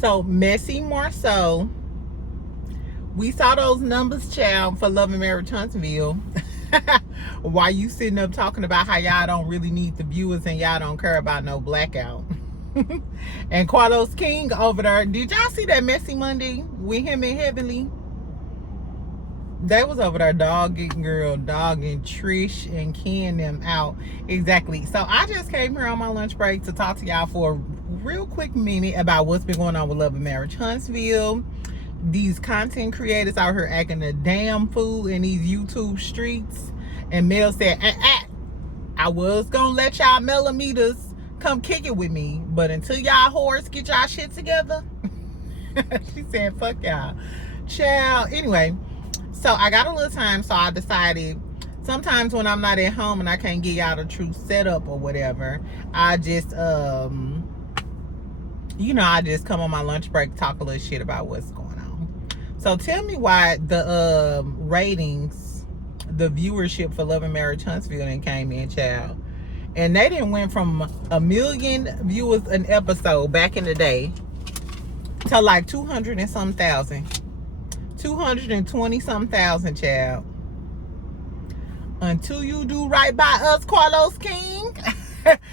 So Messy Marceau, we saw those numbers, child, for Love and Marriage Huntsville. Why you sitting up talking about how y'all don't really need the viewers and y'all don't care about no blackout? And Carlos King over there, did y'all see that Messy Monday with him and Heavenly? They was over there dogging Trish and Ken them out. Exactly. So I just came here on my lunch break to talk to y'all for a real quick minute about what's been going on with Love and Marriage Huntsville. These content creators out here acting a damn fool in these YouTube streets. And Mel said, I was gonna let y'all Melometers come kick it with me, but until y'all whores get y'all shit together, she said, fuck y'all. Child. Anyway, so I got a little time, so I decided sometimes when I'm not at home and I can't get y'all the true setup or whatever, I just I just come on my lunch break, talk a little shit about what's going on. So tell me why the ratings, the viewership for Love and Marriage Huntsville then came in, child. And they didn't went from 1 million viewers an episode back in the day to like 200 and some thousand. 220 some thousand, child. Until you do right by us, Carlos King.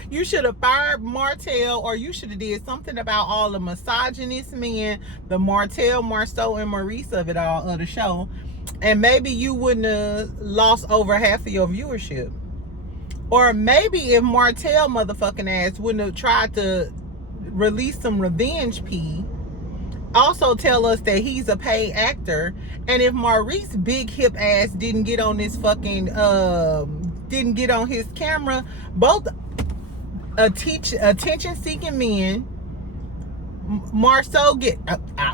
You should have fired Martell, or you should have did something about all the misogynist men, the Martell, Marceau, and Maurice of it all, of the show. And maybe you wouldn't have lost over half of your viewership. Or maybe if Martell motherfucking ass wouldn't have tried to release some revenge pee, also tell us that he's a paid actor, and if Maurice big hip ass didn't get on this fucking didn't get on his camera, both attention seeking men. Marceau get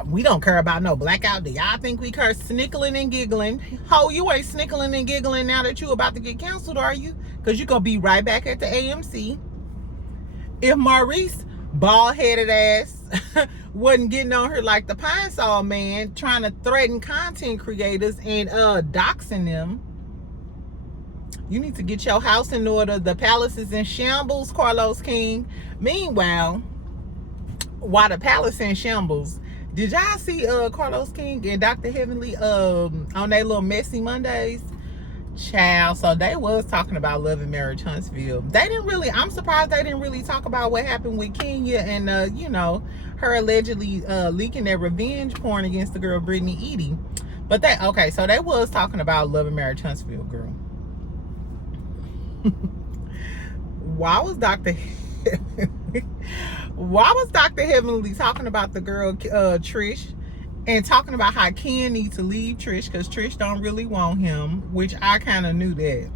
we don't care about no blackout. Do y'all think we care? Snickling and giggling. Ho, you ain't snickling and giggling now that you about to get canceled, are you? Because you gonna be right back at the AMC. If Maurice bald-headed ass wasn't getting on her like the Pine Sol man, trying to threaten content creators and doxing them, you need to get your house in order. The palace is in shambles, Carlos King. Meanwhile, while the palace in shambles, did y'all see Carlos King and Dr. Heavenly on their little Messy Mondays? Child, so they was talking about Love and Marriage Huntsville. They didn't really, I'm surprised they didn't really talk about what happened with Kenya and her allegedly leaking their revenge porn against the girl Brittany Edie. But so they was talking about Love and Marriage Huntsville, girl. Why was Dr. Heavenly talking about the girl Trish and talking about how Ken needs to leave Trish because Trish don't really want him, which I kind of knew that.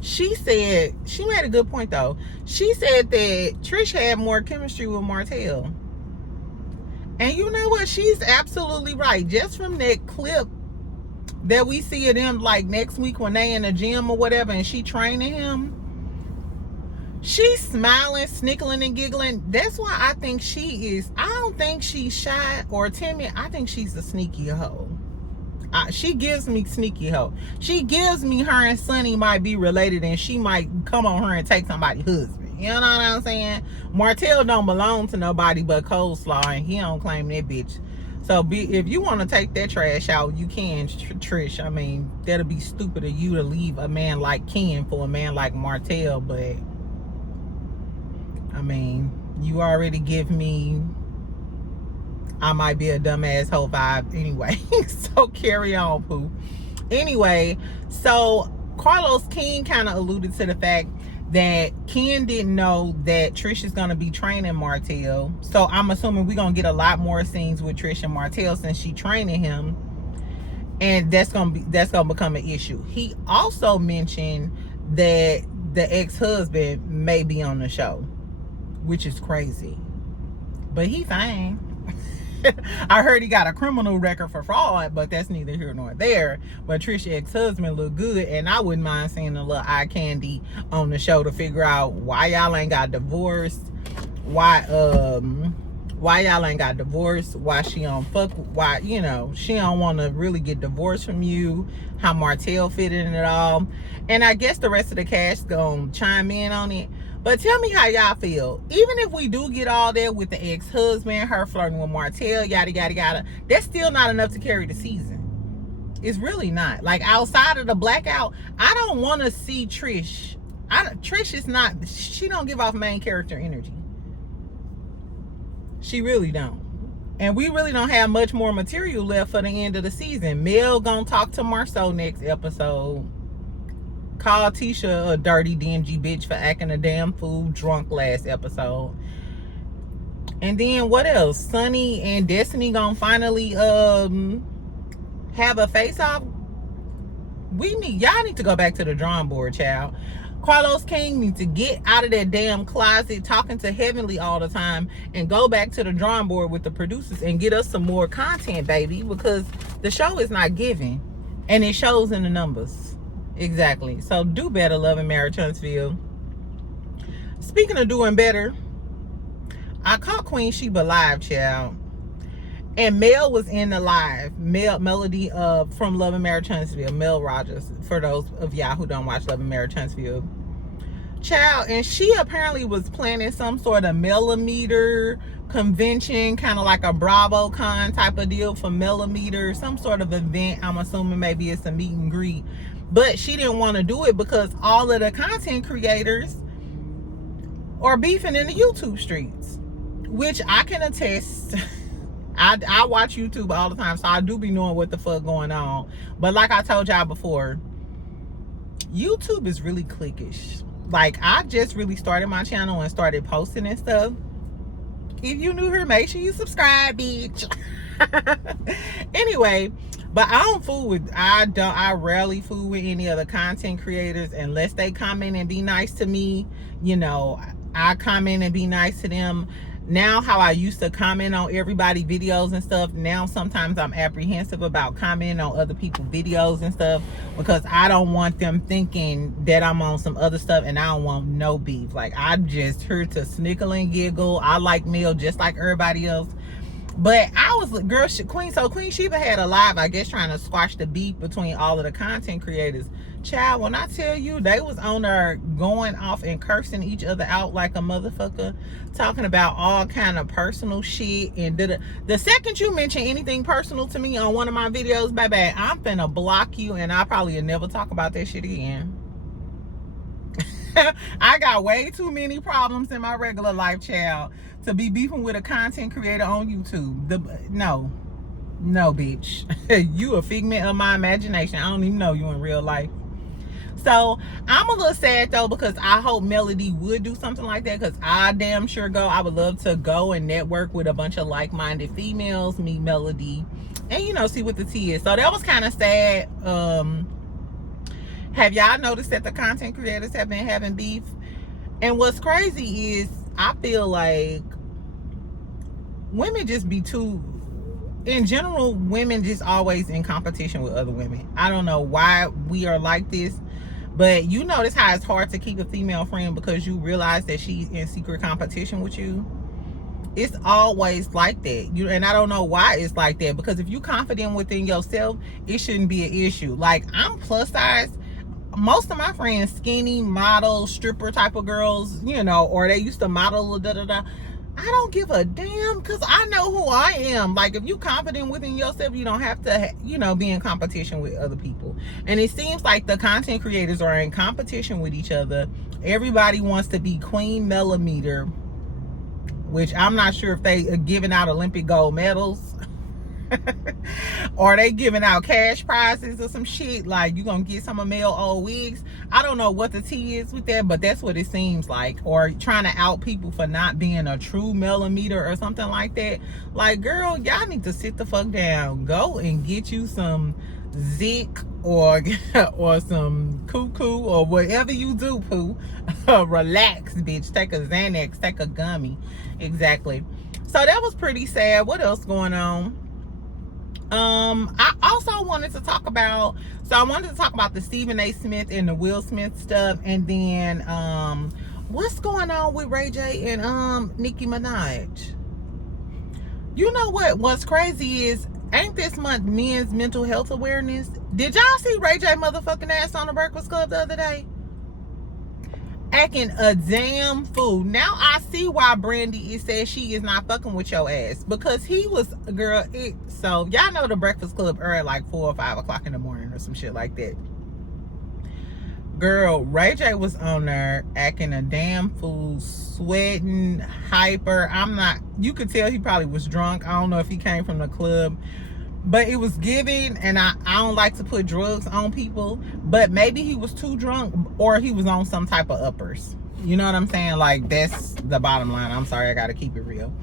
She said, she made a good point though. She said that Trish had more chemistry with Martell. And you know what? She's absolutely right. Just from that clip that we see of them like next week when they in the gym or whatever and she training him, she's smiling, snickling, and giggling. That's why I think she is. I don't think she's shy or timid. I think she's a sneaky hoe. She gives me sneaky hoe. She gives me her and Sonny might be related and she might come on her and take somebody's husband. You know what I'm saying? Martell don't belong to nobody but Coleslaw and he don't claim that bitch. So if you want to take that trash out, you can, Trish. I mean, that'll be stupid of you to leave a man like Ken for a man like Martell, but I mean, you already give me I might be a dumbass hoe vibe anyway. So carry on, poo. Anyway, so Carlos King kind of alluded to the fact that Ken didn't know that Trish is going to be training Martell. So I'm assuming we're going to get a lot more scenes with Trish and Martell since she training him. And that's going to become an issue. He also mentioned that the ex-husband may be on the show, which is crazy. But he fine. I heard he got a criminal record for fraud, but that's neither here nor there. But Trisha's ex-husband look good, and I wouldn't mind seeing a little eye candy on the show to figure out why y'all ain't got divorced, why y'all ain't got divorced, why she don't fuck, why, you know, she don't want to really get divorced from you, how Martell fit in it all. And I guess the rest of the cast gonna chime in on it. But tell me how y'all feel. Even if we do get all that with the ex-husband, her flirting with Martell, yada, yada, yada, that's still not enough to carry the season. It's really not. Like, outside of the blackout, I don't want to see Trish. Trish is not, she don't give off main character energy. She really don't. And we really don't have much more material left for the end of the season. Mel gonna talk to Marceau next episode. Call Tisha a dirty, dingy bitch for acting a damn fool drunk last episode. And then what else? Sunny and Destiny gonna finally have a face-off. Y'all need to go back to the drawing board, child. Carlos King needs to get out of that damn closet talking to Heavenly all the time and go back to the drawing board with the producers and get us some more content, baby, because the show is not giving, and it shows in the numbers. Exactly. So do better, Love and Marriage Huntsville. Speaking of doing better, I caught Queen Sheba live, child. And Mel was in the live. Melody from Love and Marriage Huntsville. Mel Rogers, for those of y'all who don't watch Love and Marriage Huntsville. Child, and she apparently was planning some sort of Melometer convention, kind of like a BravoCon type of deal for Melometer, some sort of event. I'm assuming maybe it's a meet and greet. But she didn't want to do it because all of the content creators are beefing in the YouTube streets, which I can attest. I watch YouTube all the time, so I do be knowing what the fuck going on. But like I told y'all before, YouTube is really cliquish. Like, I just really started my channel and started posting and stuff. If you new here, make sure you subscribe, bitch. Anyway, but I rarely fool with any other content creators unless they comment and be nice to me. You know, I comment and be nice to them. Now, how I used to comment on everybody's videos and stuff, now sometimes I'm apprehensive about commenting on other people's videos and stuff because I don't want them thinking that I'm on some other stuff, and I don't want no beef. Like, I'm just here to snickle and giggle. I like Mel just like everybody else. But I was, girl, Queen Sheba had a live, I guess, trying to squash the beef between all of the content creators. Child, when I tell you, they was on there going off and cursing each other out like a motherfucker, talking about all kind of personal shit. And the second you mention anything personal to me on one of my videos, baby, I'm finna block you, and I probably will never talk about that shit again. I got way too many problems in my regular life, child, to be beefing with a content creator on YouTube. No, bitch. You a figment of my imagination. I don't even know you in real life. So I'm a little sad though, because I hope Melody would do something like that, because I damn sure I would love to go and network with a bunch of like-minded females, meet Melody, and, you know, see what the tea is. So that was kind of sad. Have y'all noticed that the content creators have been having beef? And what's crazy is I feel like women just be too, in general, women just always in competition with other women. I don't know why we are like this, but you notice how it's hard to keep a female friend because you realize that she's in secret competition with you. It's always like that. And I don't know why it's like that, because if you're confident within yourself, it shouldn't be an issue. Like, I'm plus size. Most of my friends, skinny, model, stripper type of girls, you know, or they used to model, da-da-da. I don't give a damn, because I know who I am. Like, if you're confident within yourself, you don't have to, you know, be in competition with other people. And it seems like the content creators are in competition with each other. Everybody wants to be Queen Melometer, which I'm not sure if they are giving out Olympic gold medals. Or they giving out cash prizes or some shit, like you gonna get some of Mel old wigs. I don't know what the tea is with that, but that's what it seems like. Or trying to out people for not being a true Melometer or something like that. Like, girl, y'all need to sit the fuck down. Go and get you some Zik or some cuckoo or whatever you do, poo. Relax, bitch. Take a Xanax, take a gummy. Exactly. So that was pretty sad. What else going on? I also wanted to talk about, the Stephen A. Smith and the Will Smith stuff, and then what's going on with Ray J and Nicki Minaj. You know what's crazy is, ain't this month men's mental health awareness? Did y'all see Ray J motherfucking ass on the Breakfast Club the other day? acting a damn fool. Now I see why Brandy says she is not fucking with your ass, because he was, girl, so y'all know the Breakfast Club aired like 4 or 5 o'clock in the morning or some shit like that. Girl, Ray J was on there acting a damn fool, sweating, hyper. You could tell he probably was drunk. I don't know if he came from the club, but it was giving, and I don't like to put drugs on people, but maybe he was too drunk, or he was on some type of uppers. You know what I'm saying? Like, that's the bottom line. I'm sorry, I gotta keep it real.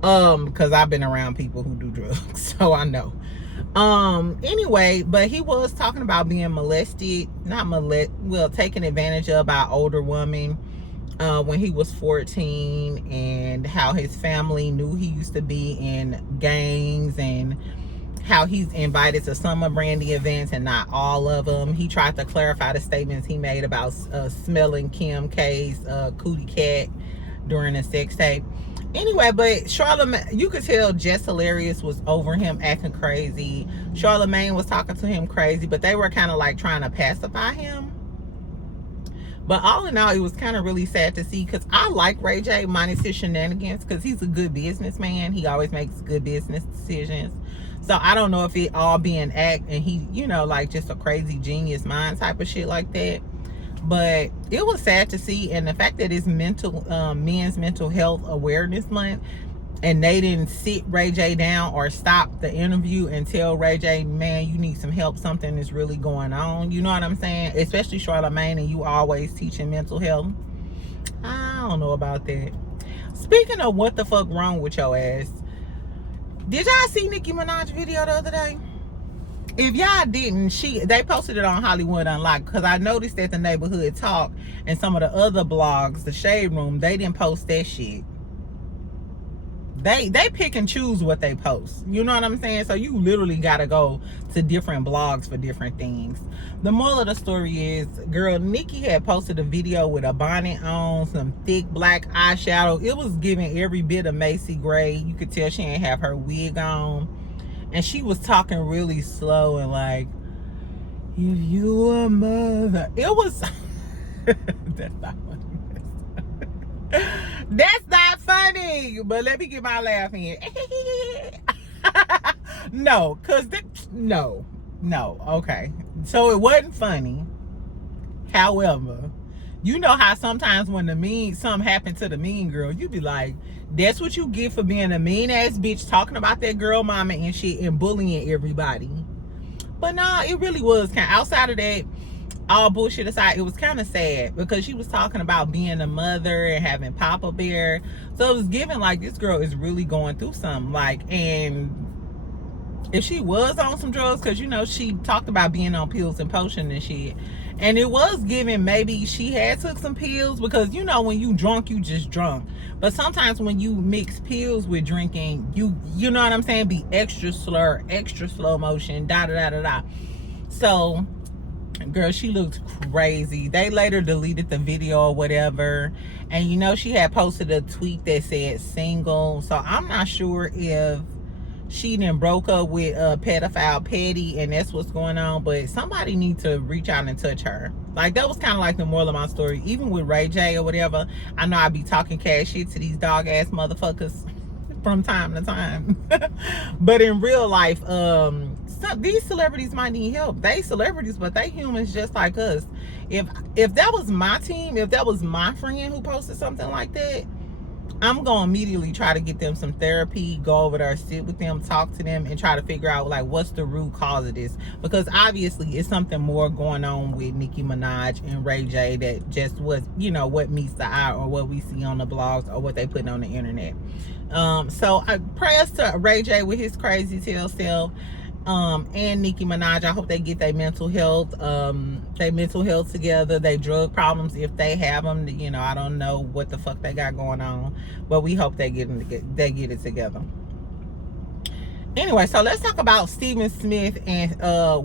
Because I've been around people who do drugs, so I know. Anyway, but he was talking about being taken advantage of by older women when he was 14, and how his family knew he used to be in gangs, and how he's invited to some of Brandy events and not all of them. He tried to clarify the statements he made about smelling Kim K's cootie cat during a sex tape. Anyway, but Charlamagne, you could tell Jess Hilarious was over him acting crazy. Charlamagne was talking to him crazy, but they were kind of like trying to pacify him. But all in all, it was kind of really sad to see, because I like Ray J minus his shenanigans, because he's a good businessman. He always makes good business decisions. So I don't know if it all be an act and he, you know, like just a crazy genius mind type of shit like that. But it was sad to see, and the fact that it's men's mental health awareness month, and they didn't sit Ray J down or stop the interview and tell Ray J, man, you need some help, something is really going on. You know what I'm saying? Especially Charlamagne, and you always teaching mental health. I don't know about that. Speaking of what the fuck wrong with your ass, did y'all see Nicki Minaj video the other day? If y'all didn't, they posted it on Hollywood Unlocked, because I noticed that the Neighborhood Talk and some of the other blogs, the Shade Room, they didn't post that shit. They pick and choose what they post. You know what I'm saying? So you literally gotta go to different blogs for different things. The moral of the story is, girl, Nicki had posted a video with a bonnet on, some thick black eyeshadow. It was giving every bit of Macy Gray. You could tell she didn't have her wig on. And she was talking really slow and like, if you were a mother. It was, that's not funny. That's not funny. But let me get my laugh in. No, no, okay. So it wasn't funny. However, you know how sometimes when something happened to the mean girl, you be like, that's what you get for being a mean ass bitch, talking about that girl mama and shit and bullying everybody. But nah, it really was kind of, outside of that, all bullshit aside, it was kind of sad, because she was talking about being a mother and having Papa Bear. So it was giving like this girl is really going through something. Like, and if she was on some drugs, because you know she talked about being on pills and potion and shit, and it was giving maybe she had took some pills, because you know when you drunk, you just drunk. But sometimes when you mix pills with drinking, you know what I'm saying, be extra slur, extra slow motion, da da da da da. So girl, she looked crazy. They later deleted the video or whatever, and you know she had posted a tweet that said single. So I'm not sure if she done broke up with pedophile Petty and that's what's going on, but somebody needs to reach out and touch her. Like, that was kind of like the moral of my story. Even with Ray J or whatever, I know I be talking cash shit to these dog ass motherfuckers from time to time. But in real life, these celebrities might need help. They celebrities, but they humans just like us. If that was my team, if that was my friend who posted something like that, I'm gonna immediately try to get them some therapy, go over there, sit with them, talk to them, and try to figure out like what's the root cause of this, because obviously it's something more going on with Nicki Minaj and Ray J that just was, you know, what meets the eye or what we see on the blogs or what they put on the internet. So prayers to Ray J with his crazy tail self, and Nicki Minaj. I hope they get their mental health together, their drug problems if they have them. You know, I don't know what the fuck they got going on, but we hope they get it together. Anyway, so let's talk about Steven Smith and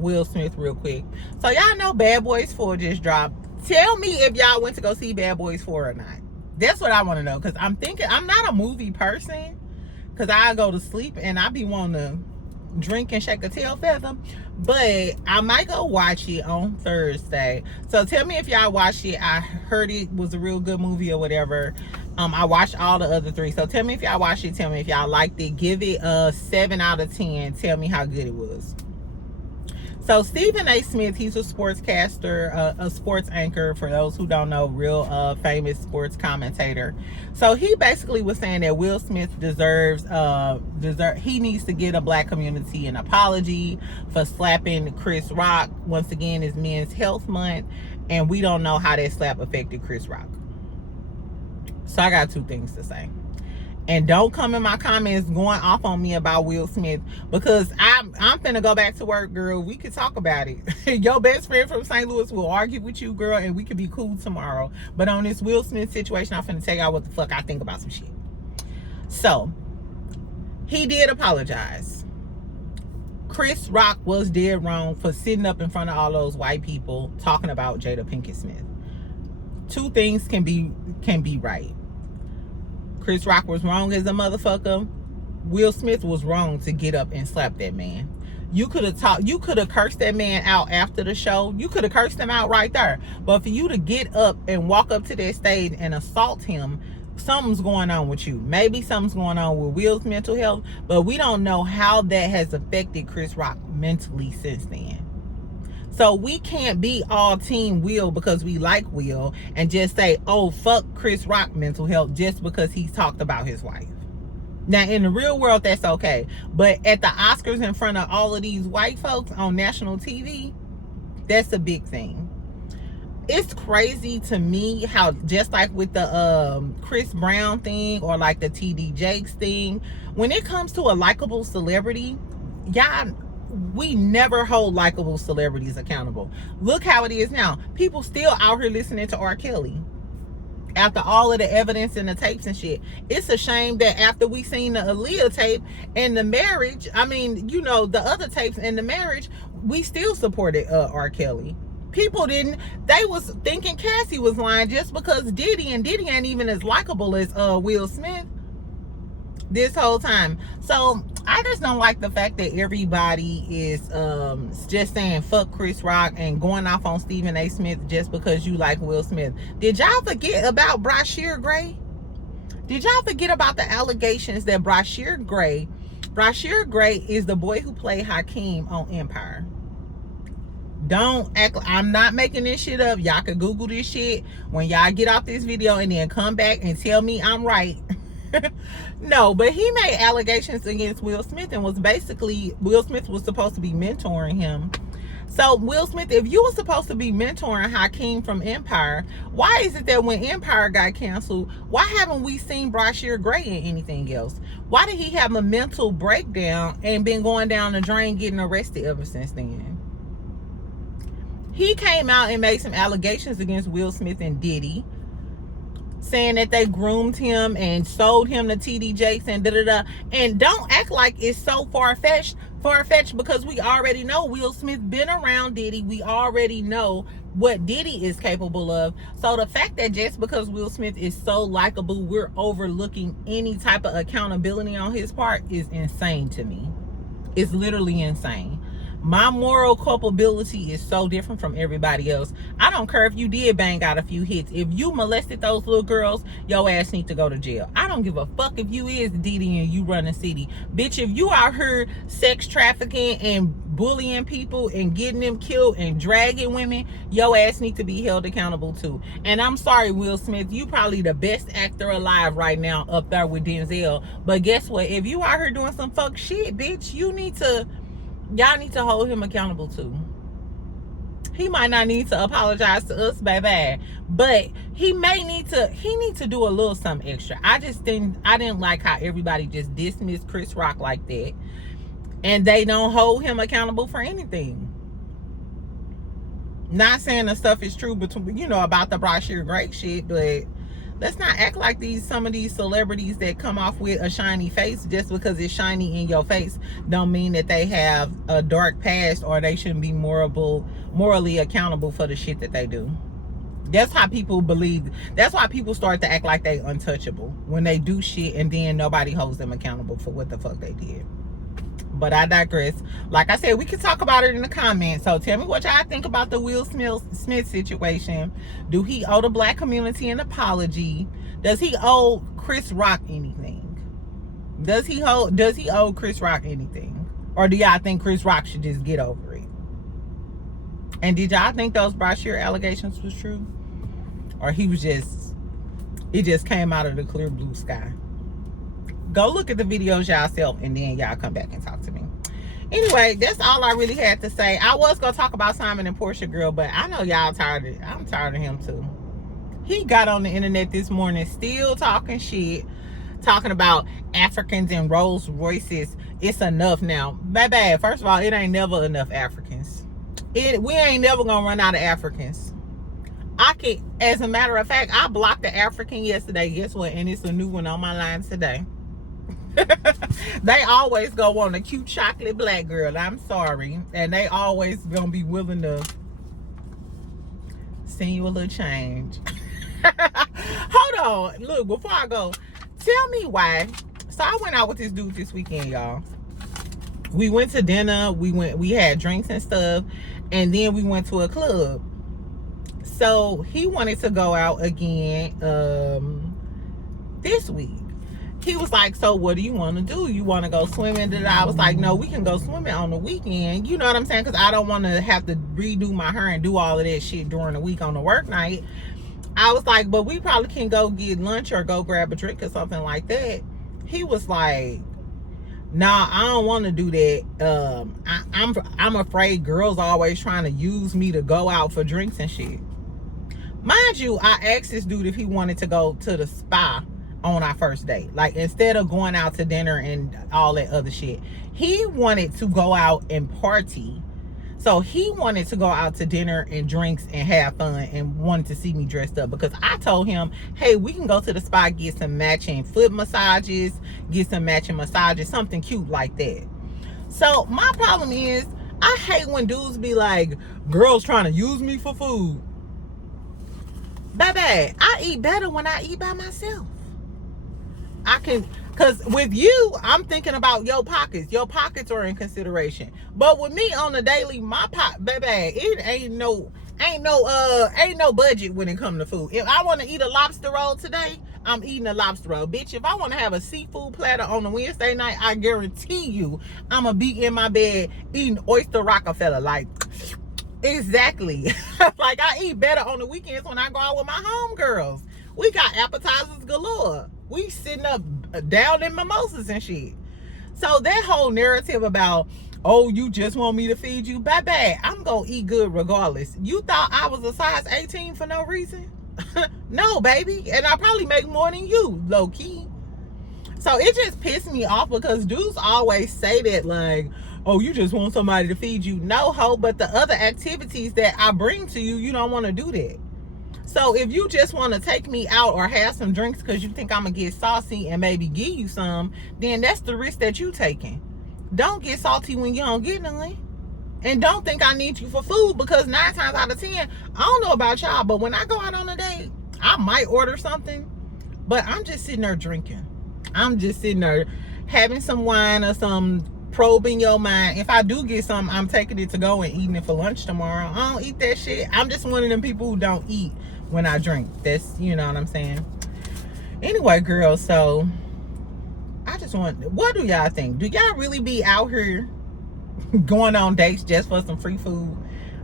Will Smith real quick. So y'all know Bad Boys 4 just dropped. Tell me if y'all went to go see Bad Boys 4 or not. That's what I want to know, because I'm not a movie person, because I go to sleep and I be wanting to drink and shake a tail feather. But I might go watch it on Thursday. So tell me if y'all watched it. I heard it was a real good movie or whatever. I watched all the other 3. So tell me if y'all watched it. Tell me if y'all liked it. Give it a 7 out of 10. Tell me how good it was. So Stephen A. Smith, he's a sportscaster, a sports anchor, for those who don't know, real famous sports commentator. So he basically was saying that Will Smith he needs to get a black community an apology for slapping Chris Rock. Once again, it's Men's Health Month, and we don't know how that slap affected Chris Rock. So I got 2 things to say. And don't come in my comments going off on me about Will Smith, because I'm finna go back to work, girl. We could talk about it. Your best friend from St. Louis will argue with you, girl, and we could be cool tomorrow. But on this Will Smith situation, I'm finna tell y'all what the fuck I think about some shit. So, he did apologize. Chris Rock was dead wrong for sitting up in front of all those white people talking about Jada Pinkett Smith. 2 things can be right. Chris Rock was wrong as a motherfucker. Will Smith was wrong to get up and slap that man. You could have cursed that man out after the show. You could have cursed him out right there. But for you to get up and walk up to that stage and assault him, something's going on with you. Maybe something's going on with Will's mental health, but we don't know how that has affected Chris Rock mentally since then. So we can't be all team Will because we like Will and just say, oh, fuck Chris Rock mental health just because he's talked about his wife. Now, in the real world, that's okay. But at the Oscars in front of all of these white folks on national TV, that's a big thing. It's crazy to me how, just like with the Chris Brown thing or like the TD Jakes thing, when it comes to a likable celebrity, we never hold likable celebrities accountable. Look how it is now. People still out here listening to R. Kelly after all of the evidence and the tapes and shit. It's a shame that after we seen the Aaliyah tape and the marriage, the other tapes and the marriage, we still supported R. Kelly. People didn't. They was thinking Cassie was lying just because Diddy ain't even as likable as Will Smith this whole time. So I just don't like the fact that everybody is just saying fuck Chris Rock and going off on Stephen A. Smith just because you like Will Smith. Did y'all forget about Brashear Gray? Did y'all forget about the allegations that Brashear Gray is the boy who played Hakeem on Empire? Don't act like I'm not making this shit up. Y'all can Google this shit when y'all get off this video and then come back and tell me I'm right. No, but he made allegations against Will Smith and was basically, Will Smith was supposed to be mentoring him. So Will Smith, if you were supposed to be mentoring Hakeem from Empire, why is it that when Empire got canceled, why haven't we seen Brashear Gray in anything else? Why did he have a mental breakdown and been going down the drain, getting arrested ever since then? He came out and made some allegations against Will Smith and Diddy, saying that they groomed him and sold him to TD Jakes and da-da-da. And don't act like it's so far-fetched, because we already know Will Smith been around Diddy. We already know what Diddy is capable of. So the fact that just because Will Smith is so likable, we're overlooking any type of accountability on his part is insane to me. It's literally insane. My moral culpability is so different from everybody else. I don't care if you did bang out a few hits. If you molested those little girls, your ass need to go to jail. I don't give a fuck if you is Diddy and you run a city. Bitch, if you out here sex trafficking and bullying people and getting them killed and dragging women, your ass need to be held accountable too. And I'm sorry, Will Smith, you probably the best actor alive right now up there with Denzel. But guess what? If you out here doing some fuck shit, bitch, y'all need to hold him accountable too. He might not need to apologize to us, baby, but he need to do a little something extra. I didn't like how everybody just dismissed Chris Rock like that, and they don't hold him accountable for anything. Not saying the stuff is true between, about the Brashear Gray shit, but let's not act like some of these celebrities that come off with a shiny face just because it's shiny in your face don't mean that they have a dark past or they shouldn't be morally accountable for the shit that they do. That's how people believe. That's why people start to act like they untouchable when they do shit and then nobody holds them accountable for what the fuck they did. But I digress. Like I said, we can talk about it in the comments. So tell me what y'all think about the Will Smith situation. Do he owe the black community an apology? Does he owe Chris Rock anything? Does he owe Chris Rock anything? Or do y'all think Chris Rock should just get over it? And did y'all think those brochure allegations was true? Or it just came out of the clear blue sky? Go look at the videos yourself and then y'all come back and talk to me. Anyway, that's all I really had to say. I was going to talk about Simon and Porsha girl, but I know y'all tired of it. I'm tired of him too. He got on the internet this morning still talking shit, talking about Africans and Rolls Royces. It's enough now. Baby, first of all, it ain't never enough Africans. We ain't never going to run out of Africans. As a matter of fact, I blocked the African yesterday. Guess what? And it's a new one on my line today. They always go on a cute chocolate black girl. I'm sorry. And they always gonna be willing to send you a little change. Hold on. Look, before I go, tell me why. So I went out with this dude this weekend, y'all. We went to dinner. We had drinks and stuff. And then we went to a club. So he wanted to go out again this week. He was like, so what do you want to do? You want to go swimming? I was like, no, we can go swimming on the weekend. You know what I'm saying? Because I don't want to have to redo my hair and do all of that shit during the week on the work night. I was like, but we probably can go get lunch or go grab a drink or something like that. He was like, nah, I don't want to do that. I'm afraid girls are always trying to use me to go out for drinks and shit. Mind you, I asked this dude if he wanted to go to the spa on our first date. Like, instead of going out to dinner and all that other shit, he wanted to go out and party. So he wanted to go out to dinner and drinks and have fun and wanted to see me dressed up, because I told him, hey, we can go to the spa, get some matching foot massages, get some matching massages, something cute like that. So my problem is, I hate when dudes be like, girls trying to use me for food. Baby, I eat better when I eat by myself. Because with you, I'm thinking about your pockets. Your pockets are in consideration. But with me on the daily, my baby, it ain't no budget when it comes to food. If I want to eat a lobster roll today, I'm eating a lobster roll. Bitch, if I want to have a seafood platter on a Wednesday night, I guarantee you I'm going to be in my bed eating oyster Rockefeller. Like, exactly. Like, I eat better on the weekends when I go out with my homegirls. We got appetizers galore. We sitting up down in mimosas and shit. So that whole narrative about, oh, you just want me to feed you, baby, I'm gonna eat good regardless. You thought I was a size 18 for no reason? No, baby. And I probably make more than you, low key. So it just pissed me off, because dudes always say that, like, oh, you just want somebody to feed you. No, ho, but the other activities that I bring to you, you don't want to do that. So if you just want to take me out or have some drinks because you think I'm going to get saucy and maybe give you some, then that's the risk that you taking. Don't get salty when you don't get none. And don't think I need you for food, because 9 times out of 10, I don't know about y'all, but when I go out on a date, I might order something, but I'm just sitting there drinking. I'm just sitting there having some wine or some probing your mind. If I do get something, I'm taking it to go and eating it for lunch tomorrow. I don't eat that shit. I'm just one of them people who don't eat when I drink. That's, you know what I'm saying? Anyway, girls, so I just want, what do y'all think? Do y'all really be out here going on dates just for some free food?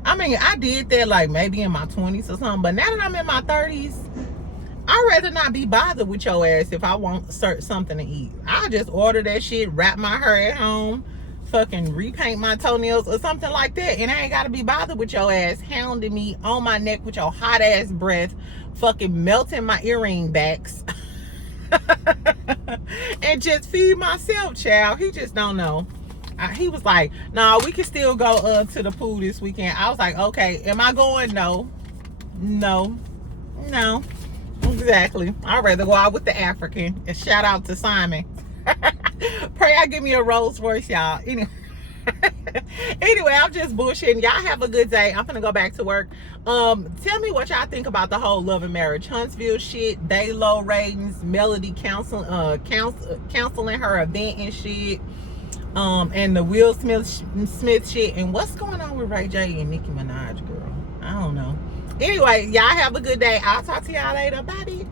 I mean, I did that like maybe in my 20s or something, but now that I'm in my 30s, I'd rather not be bothered with your ass if I want something to eat. I'll just order that shit, wrap my hair at home, fucking repaint my toenails or something like that, and I ain't gotta be bothered with your ass hounding me on my neck with your hot ass breath, fucking melting my earring backs. And just feed myself, child. He just don't know. He was like, nah, we can still go to the pool this weekend. I was like, okay. Am I going? No. Exactly. I'd rather go out with the African. And shout out to Simon. Pray I give me a Rolls Royce, y'all. Anyway, I'm just bullshitting. Y'all have a good day. I'm gonna go back to work. Tell me what y'all think about the whole Love and Marriage Huntsville shit. They low ratings. Melody counseling her event and shit. And the Will Smith shit. And what's going on with Ray J and Nicki Minaj, girl? I don't know. Anyway, y'all have a good day. I'll talk to y'all later. Bye, bitch.